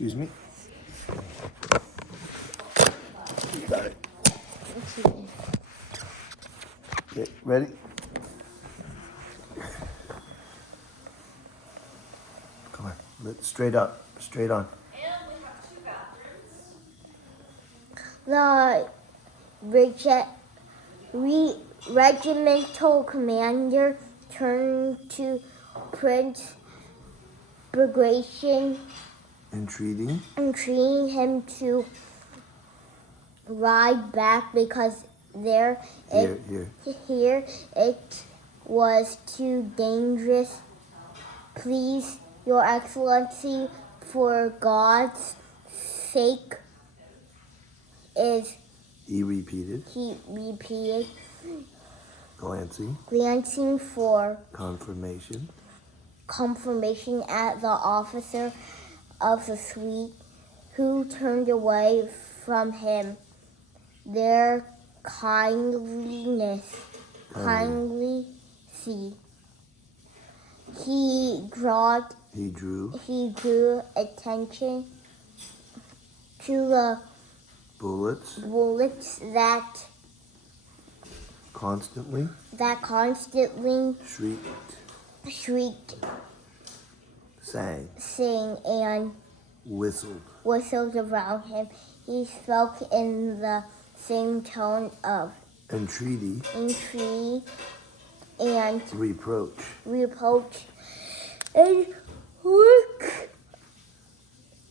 Excuse me. Got it. Okay, ready? Come on. Straight up. Straight on. And we have 2 bathrooms. The regimental commander turned to Prince Bagration, Entreating him to ride back because here. here it was too dangerous. Please, Your Excellency, for God's sake, He repeated, glancing for confirmation at the officer of the suite, who turned away from him. Their kindly see. He drew attention to the bullets that constantly shrieked, sang, and whistled around him. He spoke in the same tone of entreaty and reproach, and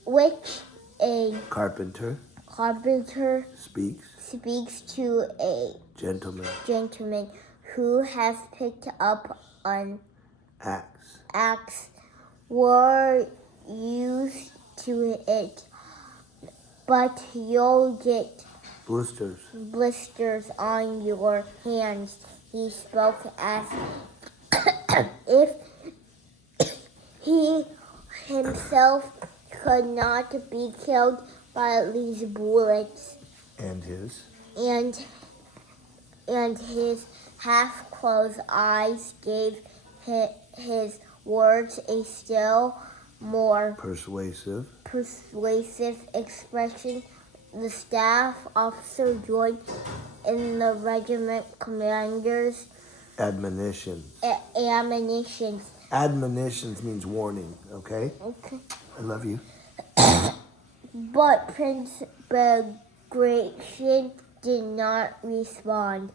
which a carpenter speaks to a gentleman who has picked up an axe. We're used to it, but you'll get blisters on your hands. He spoke as if he himself could not be killed by these bullets. And his half-closed eyes gave his words a still more persuasive expression. The staff officer joined in the regiment commander's admonitions. Admonitions means warning, okay? Okay. I love you. But Prince Bagration did not respond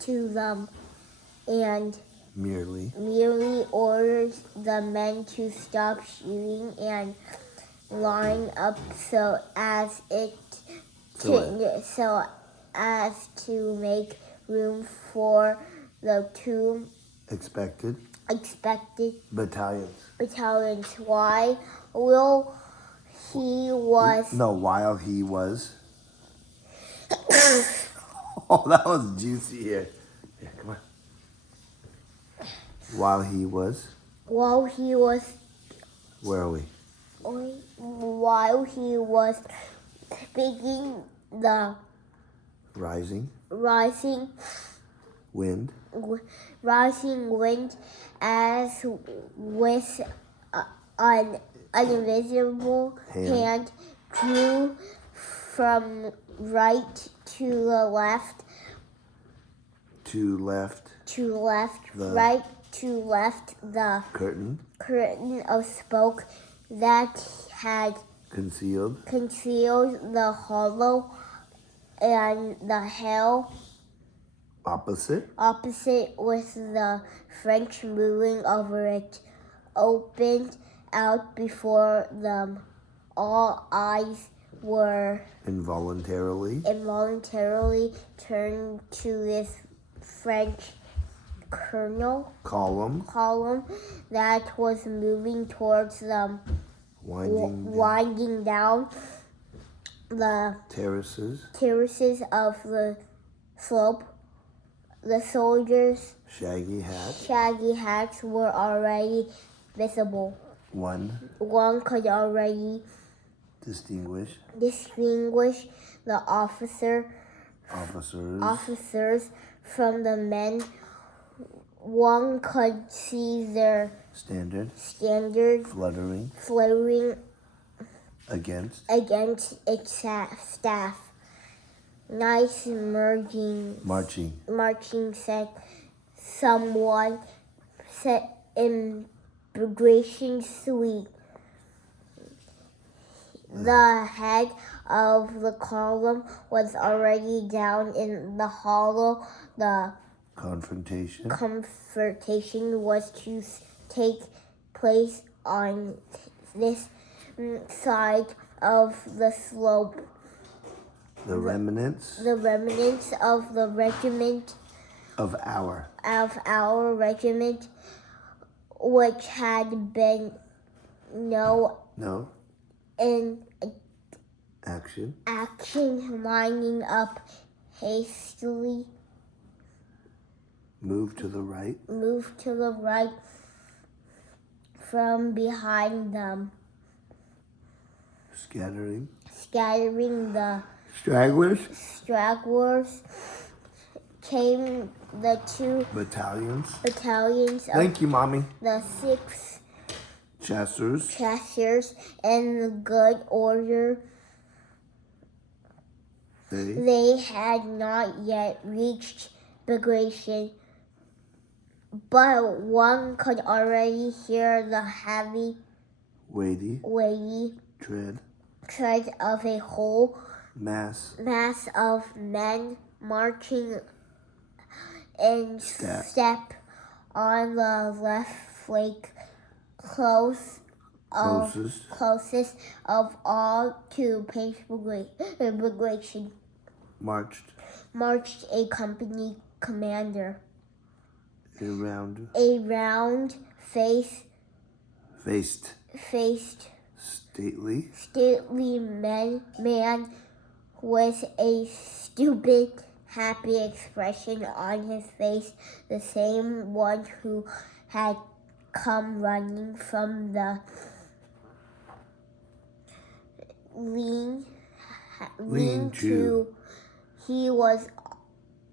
to them and merely orders the men to stop shooting and line up so as to make room for the 2 expected battalions. While he was oh, that was juicy here. Yeah, come on. While he was where are we? While he was speaking, the rising wind as with an invisible hand drew from right to the left, right to left, the curtain of smoke that had concealed the hollow and the hill opposite with the French moving over it opened out before them. All eyes were involuntarily turned to this French column that was moving towards them, winding down the terraces of the slope. The soldiers' shaggy hats were already visible. One could already distinguish the officers from the men. One could see their standard fluttering against its staff. Nice marching said someone said immigration suite. The head of the column was already down in the hollow. The confrontation was to take place on this side of the slope. The remnants of the regiment of our regiment, which had been in action, lining up hastily, moved to the right from behind them, scattering the stragglers. Came the two battalions of you, Mommy. the 6th chasseurs in good order. They had not yet reached Bagration, but one could already hear the heavy, weighty tread of a whole mass of men marching in step on the left flank, closest of all to Page Bagration. Marched a company commander. A round-faced stately man with a stupid, happy expression on his face, the same one who had come running from the lean-to. He was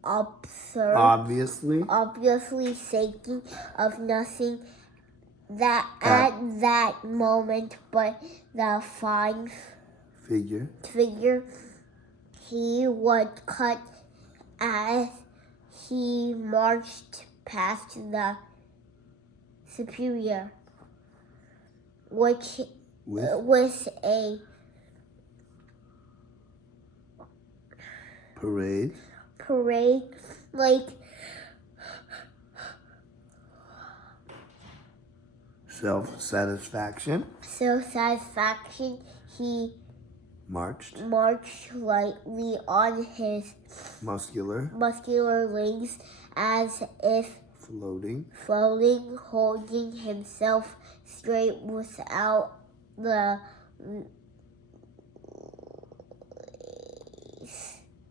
obviously thinking of nothing at that moment but the fine figure he would cut as he marched past the superior, which with a parade like self-satisfaction, he marched lightly on his muscular legs, as if floating, holding himself straight without the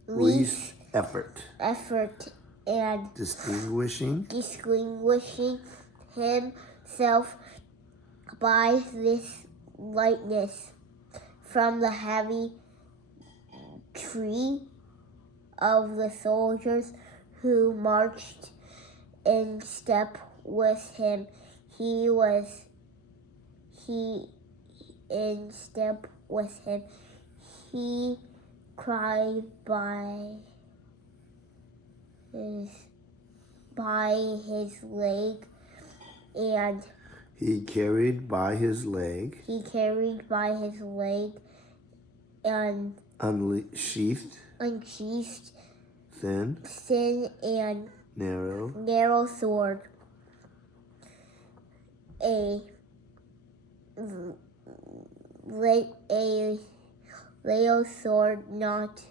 least effort, and distinguishing himself by this lightness from the heavy tree of the soldiers who marched in step with him. He cried by his leg, and he carried by his leg and unsheathed thin and narrow sword, a sword not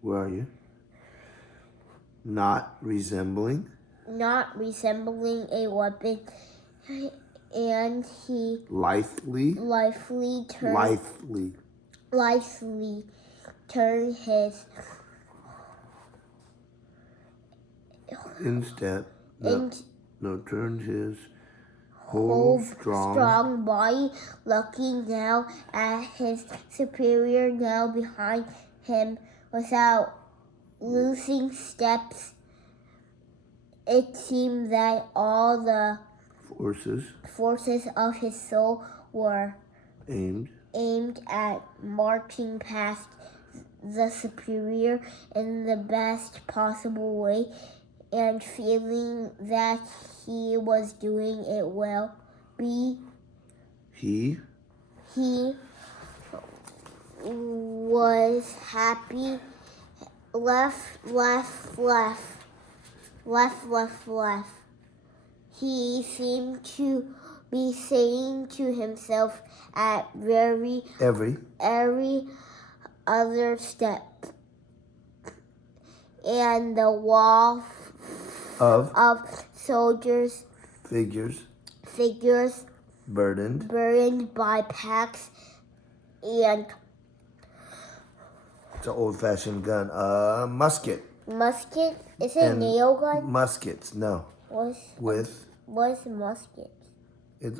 where are you? Not resembling a weapon, and he lithely turned his turned his whole strong body, looking now at his superior, now behind him, without losing steps. It seemed that all the forces of his soul were aimed at marching past the superior in the best possible way and feeling that he was doing it well. He was happy. Left. He seemed to be saying to himself at every other step. And the wall of soldiers figures burdened by packs and it's an old-fashioned gun. Musket. Is it a nail gun? Muskets, no. What's musket?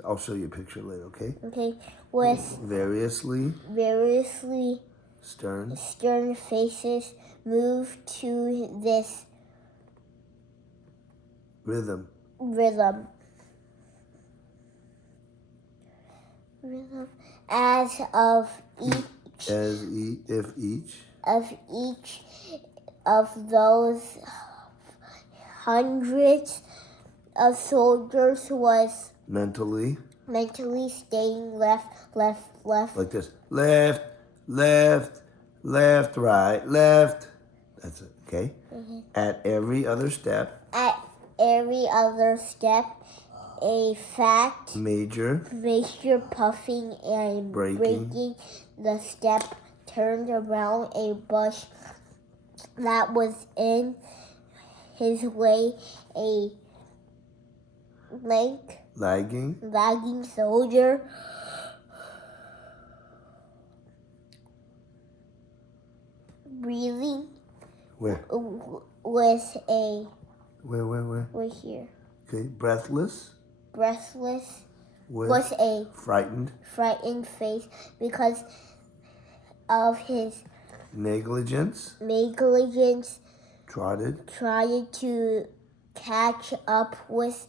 I'll show you a picture later, okay? Okay. With variously stern faces moved to this rhythm. As of each of those hundreds of soldiers was mentally staying left. Like this. Left, right, left. That's it, okay? Mm-hmm. At every other step, a fat major puffing and breaking the step turned around a bush that was in his way. A lagging soldier breathing where here. Okay, breathless Was a frightened face because of his negligence tried to catch up with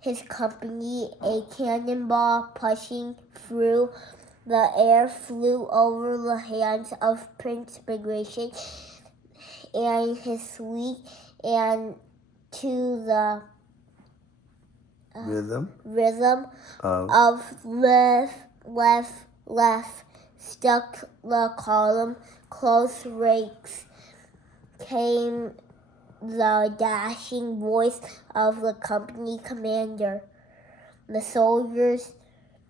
his company. A cannonball pushing through the air flew over the hands of Prince Bagration and his suite and to the rhythm of left stuck the column. Close ranks came the dashing voice of the company commander. The soldiers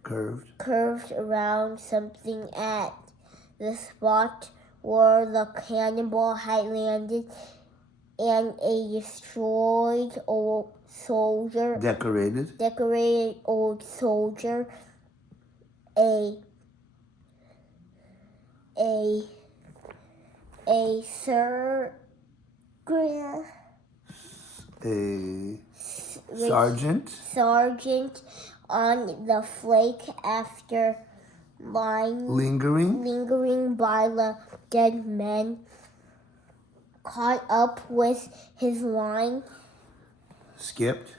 curved around something at the spot where the cannonball had landed, and a destroyed old soldier, decorated old soldier, a sergeant on the flake after lingering by the dead men, caught up with his line, skipped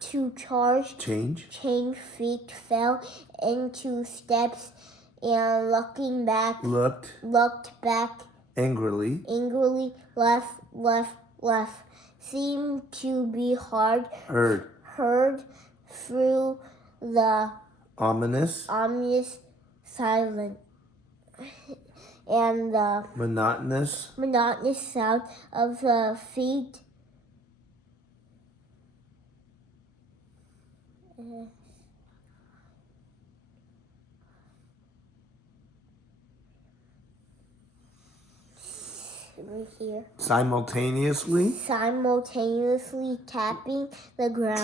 to charge, change feet fell into steps, and looked back angrily, left, seemed to be heard through the ominous silence and the monotonous sound of the feet. Right here. Simultaneously tapping the ground.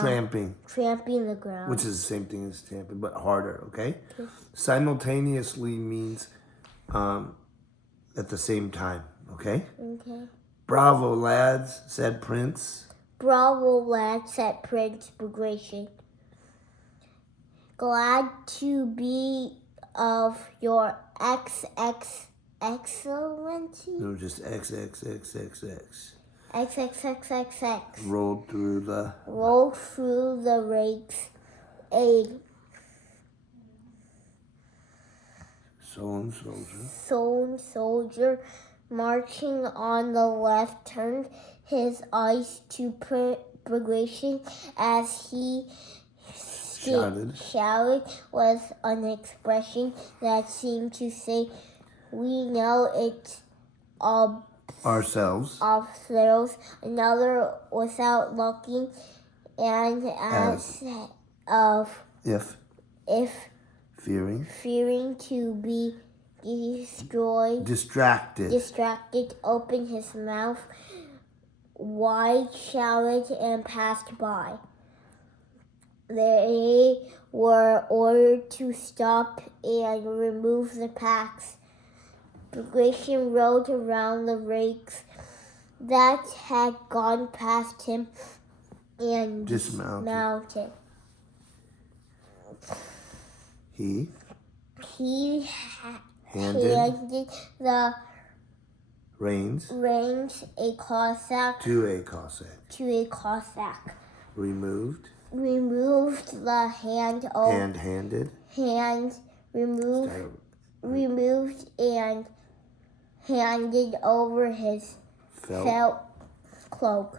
Tramping the ground. Which is the same thing as tapping, but harder, okay? Simultaneously means at the same time, okay? Okay. Bravo, lads, said Prince. Bagration. Glad to be of your excellency. No, just XXXXX. XXXXX. Rolled through the Rolled through the ranks. A Solemn soldier. Solemn soldier marching on the left turned his eyes to progression as he shouted was an expression that seemed to say, "We know it's Ourselves. Another without looking, and as of If fearing to be destroyed, distracted, opened his mouth wide, shouted, and passed by. They were ordered to stop and remove the packs. Bagration rode around the rakes that had gone past him and dismounted. He handed the reins a Cossack to a Cossack. Removed the hand removed and handed over his felt cloak.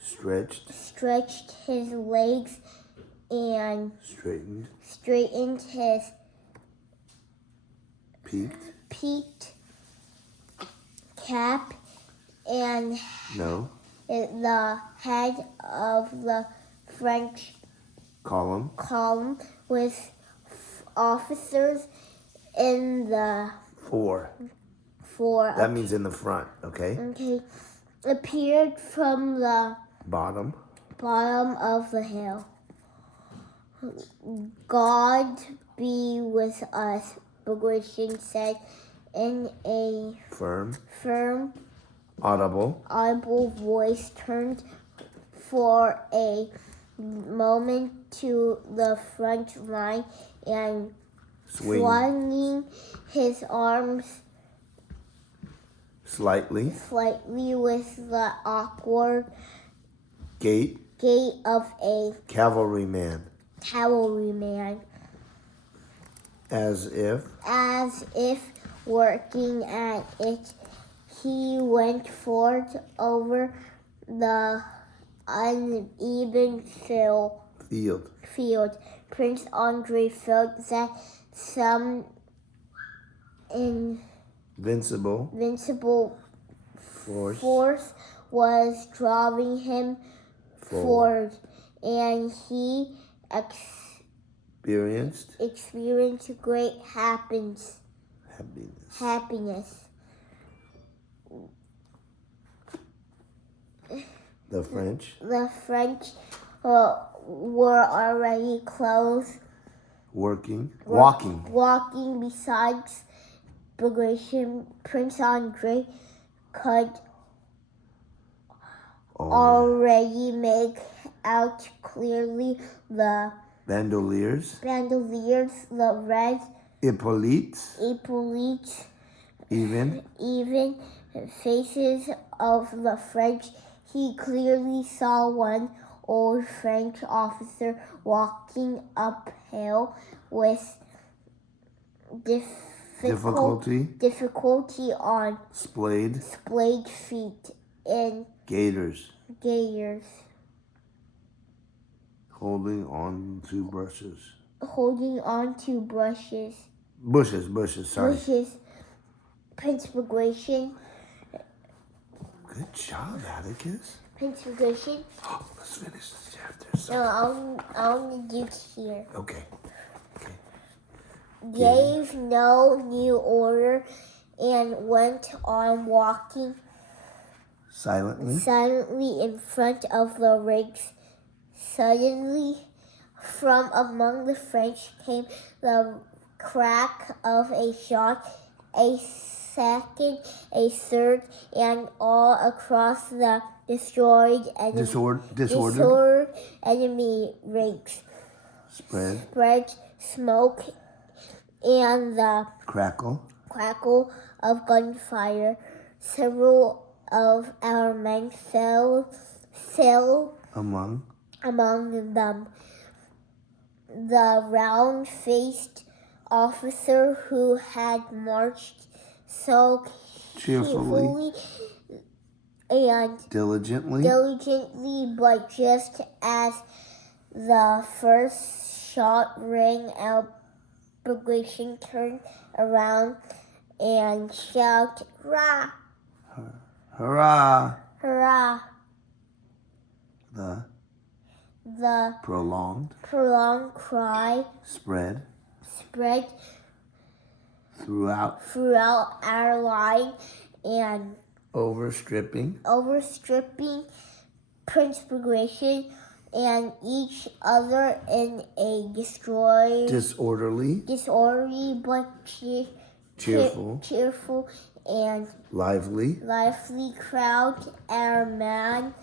Stretched his legs and straightened his peaked cap, and the head of the French column with officers in the four. That means in the front, okay? Okay. Appeared from the bottom of the hill. God be with us, Bagration said in a firm, audible voice, turned for a moment to the front line and swinging his arms slightly with the awkward gait of a cavalryman. As if working at it, he went forth over the uneven field. Prince Andrei felt that some invincible force was drawing him forward, and he experienced great happiness. The French were already close, walking besides Bagration. Prince Andrei could already make out clearly the bandoliers, the red epaulettes, even faces of the French. He clearly saw one old French officer walking uphill with difficulty on splayed feet in gaiters. Holding on to bushes. Prince Bagration. Good job, Atticus. Prince Bagration. Let's finish this chapter. No, I'll do here. Okay. Gave no new order and went on walking silently in front of the ranks. Suddenly, from among the French came the crack of a shot, a second, a third, and all across the disordered enemy ranks spread smoke and the crackle of gunfire. Several of our men fell among them. The round-faced officer who had marched so cheerfully and diligently, but just as the first shot rang out, Bagration turned around and shouted, "Hurrah! hurrah! Hurrah!" The Prolonged cry spread throughout our line and overstripping Prince Bagration and each other in a disorderly but cheerful and lively crowd. Our men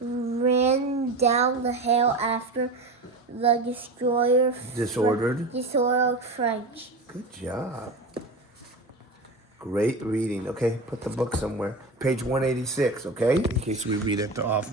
ran down the hill after the disordered French. Good job. Great reading. Okay, put the book somewhere. Page 186, okay? In case we read at the office.